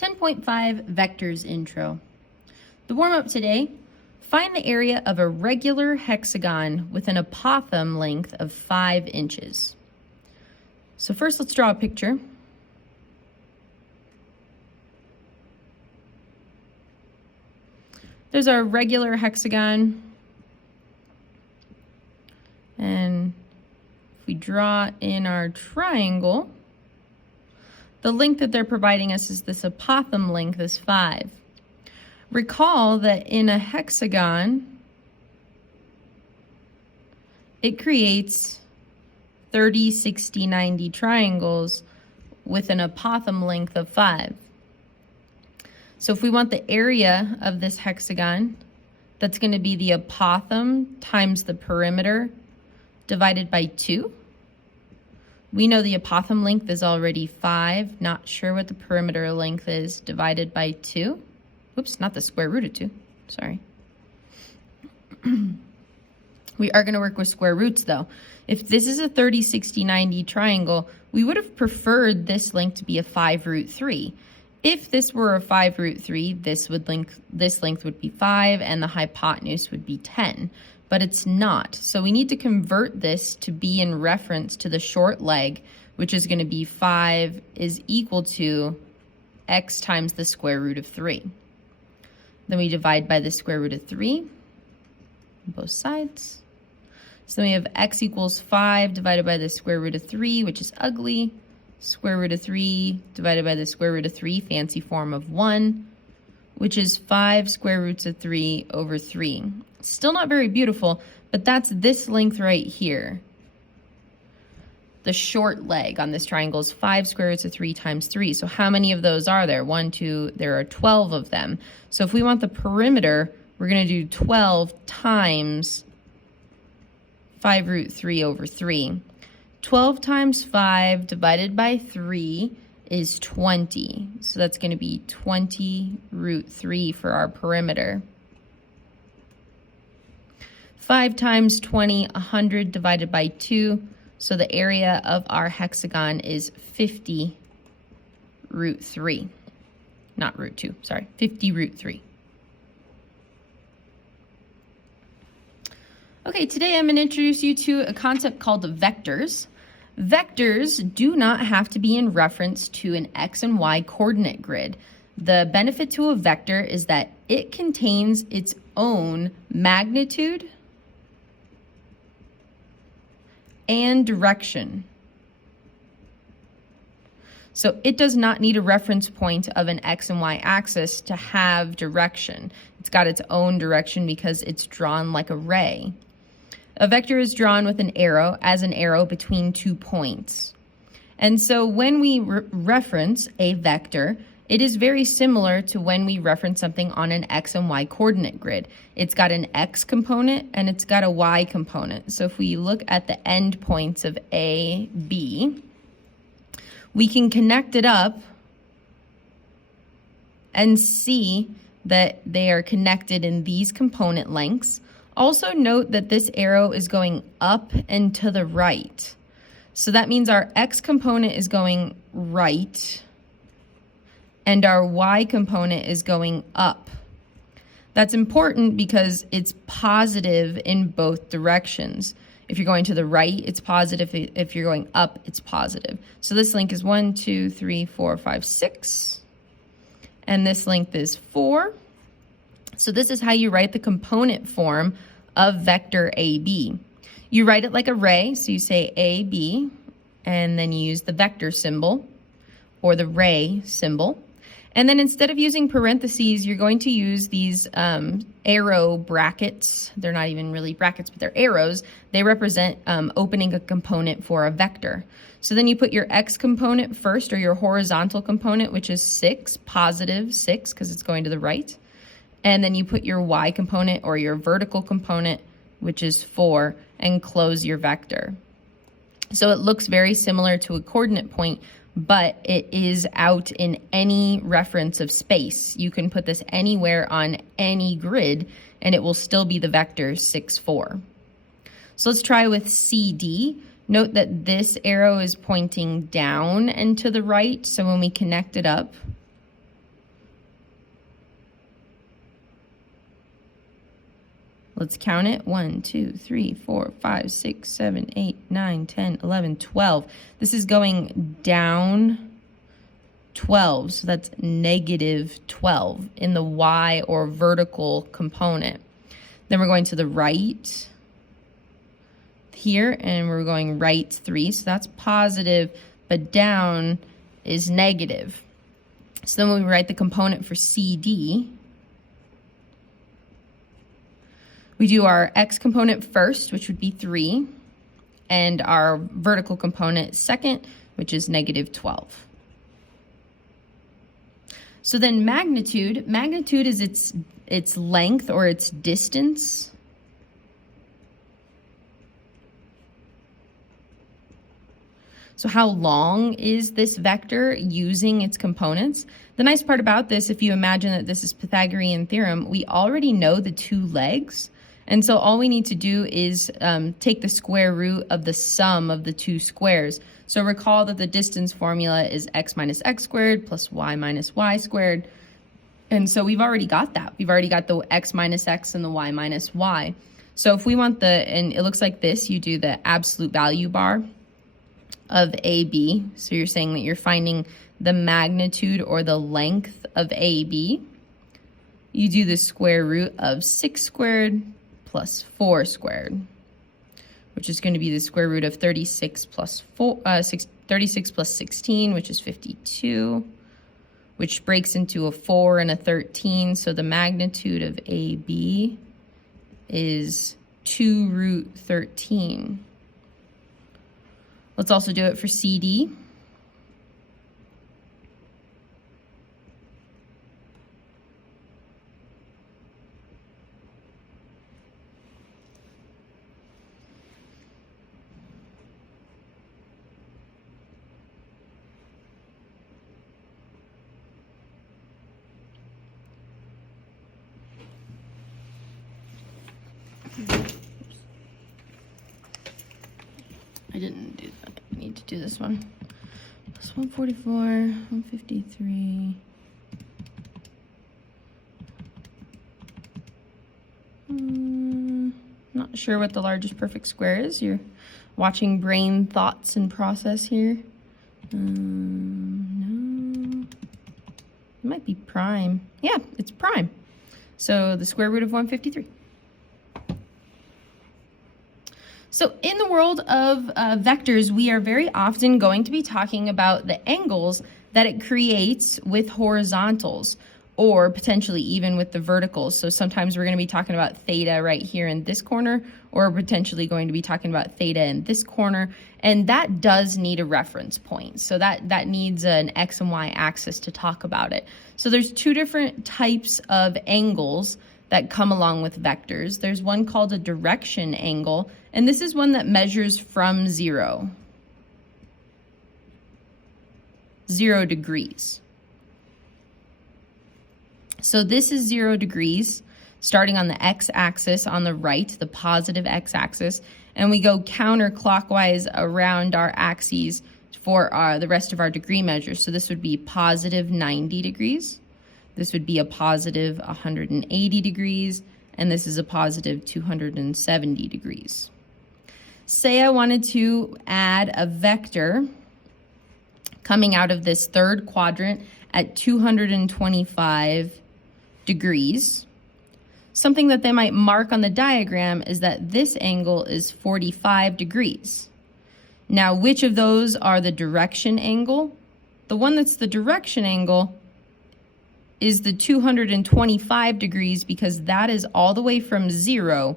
10.5 Vectors Intro. The warm-up today, find the area of a regular hexagon with an apothem length of 5 inches. So first let's draw a picture. There's our regular hexagon. And if we draw in our triangle, the length that they're providing us is this apothem length is 5. Recall that in a hexagon, it creates 30, 60, 90 triangles with an apothem length of 5. So if we want the area of this hexagon, that's going to be the apothem times the perimeter divided by 2. We know the apothem length is already 5. Not sure what the perimeter length is divided by 2. Oops, not the square root of 2. Sorry. We are going to work with square roots though. If this is a 30, 60, 90 triangle, we would have preferred this length to be a 5 root 3. If this were a 5 root 3, this length would be 5 and the hypotenuse would be 10. But it's not. So we need to convert this to be in reference to the short leg, which is going to be 5 is equal to x times the square root of 3. Then we divide by the square root of 3 on both sides. So then we have x equals 5 divided by the square root of 3, which is ugly. Square root of 3 divided by the square root of 3, fancy form of 1, which is 5 square roots of 3 over 3. Still not very beautiful, but that's this length right here. The short leg on this triangle is 5 square roots of 3 times 3. So how many of those are there? 1, 2, there are 12 of them. So if we want the perimeter, we're going to do 12 times 5 root 3 over 3. 12 times 5 divided by 3 is 20. So that's going to be 20 root 3 for our perimeter. 5 times 20, 100 divided by 2. So the area of our hexagon is 50 root 3. Not root 2, sorry, 50 root 3. Okay, today I'm going to introduce you to a concept called vectors. Vectors do not have to be in reference to an x and y coordinate grid. The benefit to a vector is that it contains its own magnitude and direction. So it does not need a reference point of an x and y axis to have direction. It's got its own direction because it's drawn like a ray. A vector is drawn with an arrow as an arrow between 2 points. And so when we reference a vector, it is very similar to when we reference something on an x and y coordinate grid. It's got an x component and it's got a y component. So if we look at the end points of A, B, we can connect it up and see that they are connected in these component lengths. Also note that this arrow is going up and to the right. So that means our x component is going right and our y component is going up. That's important because it's positive in both directions. If you're going to the right, it's positive. If you're going up, it's positive. So this length is 1, 2, 3, 4, 5, 6. And this length is 4. So this is how you write the component form of vector AB. You write it like a ray, so you say AB, and then you use the vector symbol or the ray symbol. And then instead of using parentheses, you're going to use these arrow brackets. They're not even really brackets, but they're arrows. They represent opening a component for a vector. So then you put your x component first, or your horizontal component, which is 6, positive 6, because it's going to the right. And then you put your y component or your vertical component, which is 4, and close your vector. So it looks very similar to a coordinate point, but it is out in any reference of space. You can put this anywhere on any grid, and it will still be the vector 6, 4. So let's try with CD. Note that this arrow is pointing down and to the right, so when we connect it up, Let's count it. 1, 2, 3, 4, 5, 6, 7, 8, 9, 10, 11, 12. This is going down 12, so that's negative 12 in the y or vertical component. Then we're going to the right here, and we're going right 3, so that's positive, but down is negative. So then when we write the component for CD, we do our x component first, which would be 3, and our vertical component second, which is negative 12. So then magnitude is its length or its distance. So how long is this vector using its components? The nice part about this, if you imagine that this is Pythagorean theorem, we already know the two legs. And so all we need to do is take the square root of the sum of the two squares. So recall that the distance formula is x minus x squared plus y minus y squared. And so we've already got that. We've already got the x minus x and the y minus y. So if we want and it looks like this, you do the absolute value bar of AB. So you're saying that you're finding the magnitude or the length of AB. You do the square root of 6 squared plus 4 squared, which is going to be the square root of 36 plus 16, which is 52, which breaks into a 4 and a 13. So the magnitude of AB is 2 root 13. Let's also do it for CD. I didn't do that. I need to do this one. Plus 144, 153. Not sure what the largest perfect square is. You're watching brain thoughts and process here. No. It might be prime. Yeah, it's prime. So the square root of 153. So in the world of vectors, we are very often going to be talking about the angles that it creates with horizontals, or potentially even with the verticals. So sometimes we're going to be talking about theta right here in this corner, or potentially going to be talking about theta in this corner, and that does need a reference point. So that needs an x and y axis to talk about it. So there's two different types of angles that come along with vectors. There's one called a direction angle, and this is one that measures from 0 degrees. So this is 0 degrees, starting on the x-axis on the right, the positive x-axis, and we go counterclockwise around our axes for the rest of our degree measures. So this would be positive 90 degrees. This would be a positive 180 degrees, and this is a positive 270 degrees. Say I wanted to add a vector coming out of this third quadrant at 225 degrees. Something that they might mark on the diagram is that this angle is 45 degrees. Now, which of those are the direction angle? The one that's the direction angle is the 225 degrees, because that is all the way from 0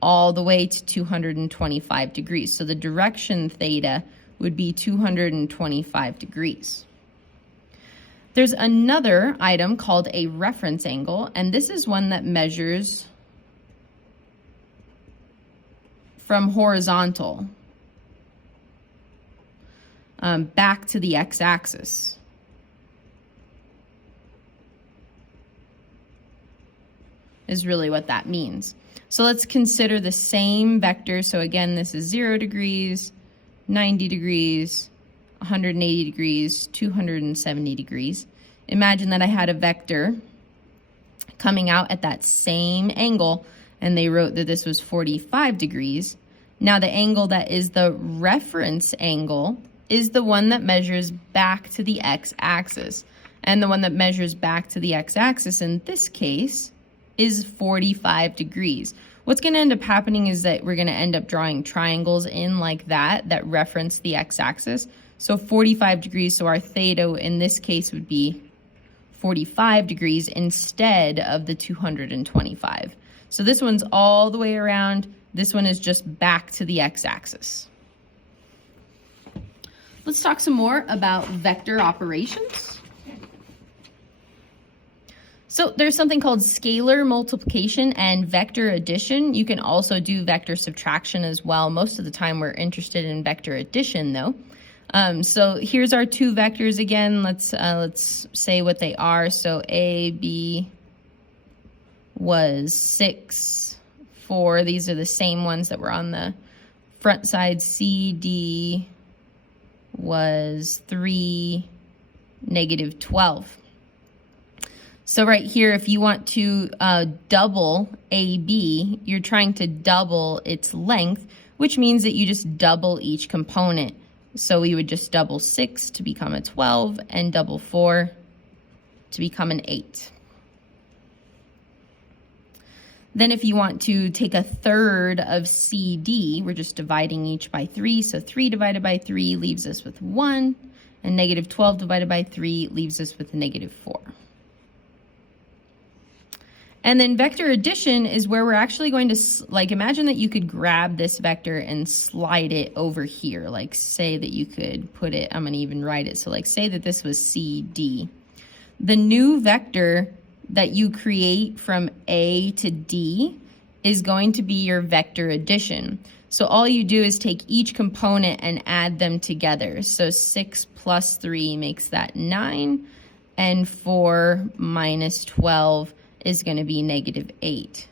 all the way to 225 degrees. So the direction theta would be 225 degrees. There's another item called a reference angle, and this is one that measures from horizontal back to the x-axis. Is really what that means. So let's consider the same vector. So again, this is 0 degrees, 90 degrees, 180 degrees, 270 degrees. Imagine that I had a vector coming out at that same angle and they wrote that this was 45 degrees. Now the angle that is the reference angle is the one that measures back to the x-axis. And the one that measures back to the x-axis in this case is 45 degrees. What's going to end up happening is that we're going to end up drawing triangles in like that reference the x-axis. So 45 degrees, so our theta in this case would be 45 degrees instead of the 225. So this one's all the way around. This one is just back to the x-axis. Let's talk some more about vector operations. So there's something called scalar multiplication and vector addition. You can also do vector subtraction as well. Most of the time we're interested in vector addition though. So here's our two vectors again. Let's say what they are. So A, B was 6, 4. These are the same ones that were on the front side. C, D was 3, negative 12. So right here, if you want to double AB, you're trying to double its length, which means that you just double each component. So we would just double 6 to become a 12 and double 4 to become an 8. Then if you want to take a third of CD, we're just dividing each by 3. So 3 divided by 3 leaves us with 1, and negative 12 divided by 3 leaves us with negative 4. And then vector addition is where we're actually going to, like, imagine that you could grab this vector and slide it over here. Like, say that you could put it, I'm going to even write it. So, like, say that this was CD. The new vector that you create from A to D is going to be your vector addition. So all you do is take each component and add them together. So 6 plus 3 makes that 9, and 4 minus 12 is going to be negative 8.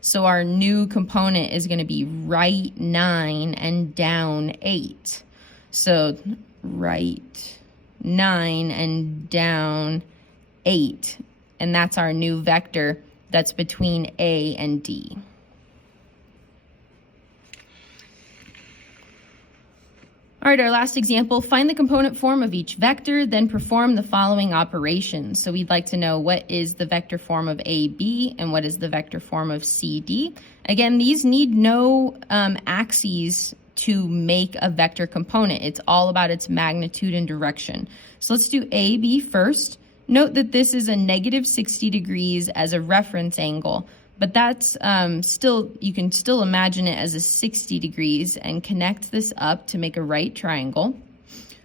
So our new component is going to be right 9 and down 8. So right 9 and down 8. And that's our new vector that's between A and D. All right, our last example, find the component form of each vector, then perform the following operations. So we'd like to know what is the vector form of AB and what is the vector form of CD. Again, these need no axes to make a vector component. It's all about its magnitude and direction. So let's do AB first. Note that this is a negative 60 degrees as a reference angle, but that's you can still imagine it as a 60 degrees and connect this up to make a right triangle,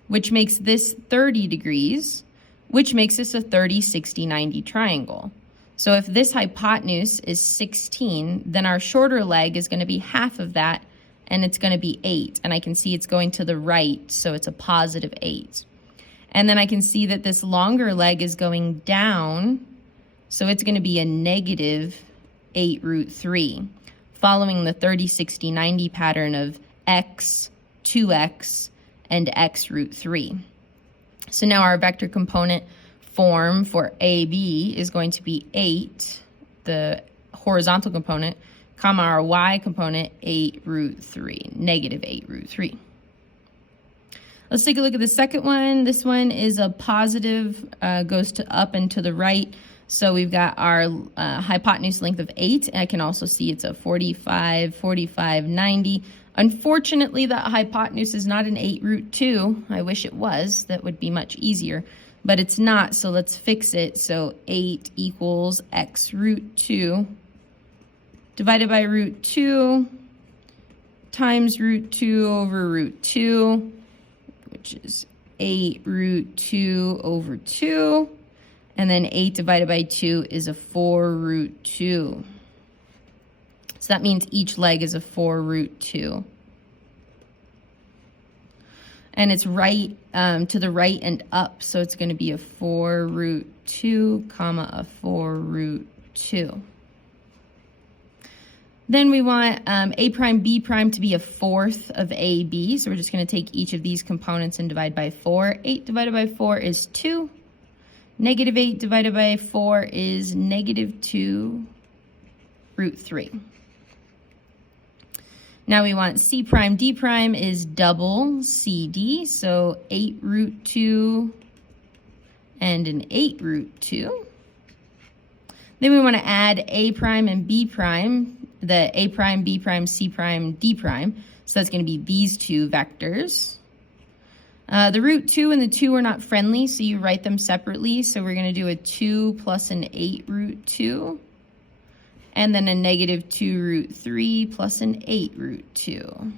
which makes this 30 degrees, which makes this a 30, 60, 90 triangle. So if this hypotenuse is 16, then our shorter leg is going to be half of that, and it's going to be 8. And I can see it's going to the right, so it's a positive 8. And then I can see that this longer leg is going down, so it's going to be a negative 8 root 3, following the 30, 60, 90 pattern of x, 2x, and x root 3. So now our vector component form for AB is going to be 8, the horizontal component, comma our y component, 8 root 3, negative 8 root 3. Let's take a look at the second one. This one is a positive, goes to up and to the right. So we've got our hypotenuse length of 8. And I can also see it's a 45, 45, 90. Unfortunately, that hypotenuse is not an 8 root 2. I wish it was. That would be much easier. But it's not, so let's fix it. So 8 equals x root 2 divided by root 2 times root 2 over root 2. Which is 8 root 2 over 2. And then 8 divided by 2 is a 4 root 2. So that means each leg is a 4 root 2. And it's right to the right and up. So it's going to be a 4 root 2, comma, a 4 root 2. Then we want A prime, B prime to be a fourth of AB. So we're just going to take each of these components and divide by 4. 8 divided by 4 is 2. Negative 8 divided by 4 is negative 2 root 3. Now we want C prime D prime is double CD, so 8 root 2 and an 8 root 2. Then we want to add A prime and B prime, the A prime, B prime, C prime, D prime. So that's going to be these two vectors. The root 2 and the 2 are not friendly, so you write them separately. So we're going to do a 2 plus an 8 root 2, and then a negative 2 root 3 plus an 8 root 2.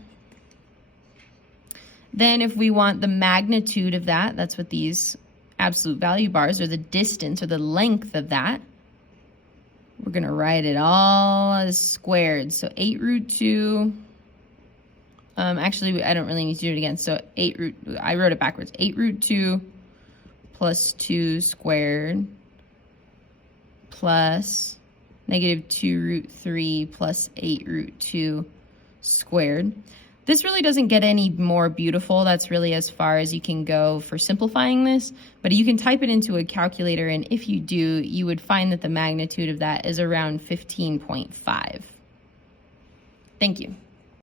Then if we want the magnitude of that, that's what these absolute value bars, or the distance or the length of that, we're going to write it all as squared. So 8 root 2. Actually, I don't really need to do it again. So I wrote it backwards. 8 root 2 plus 2 squared plus negative 2 root 3 plus 8 root 2 squared. This really doesn't get any more beautiful. That's really as far as you can go for simplifying this, but you can type it into a calculator, and if you do, you would find that the magnitude of that is around 15.5. Thank you.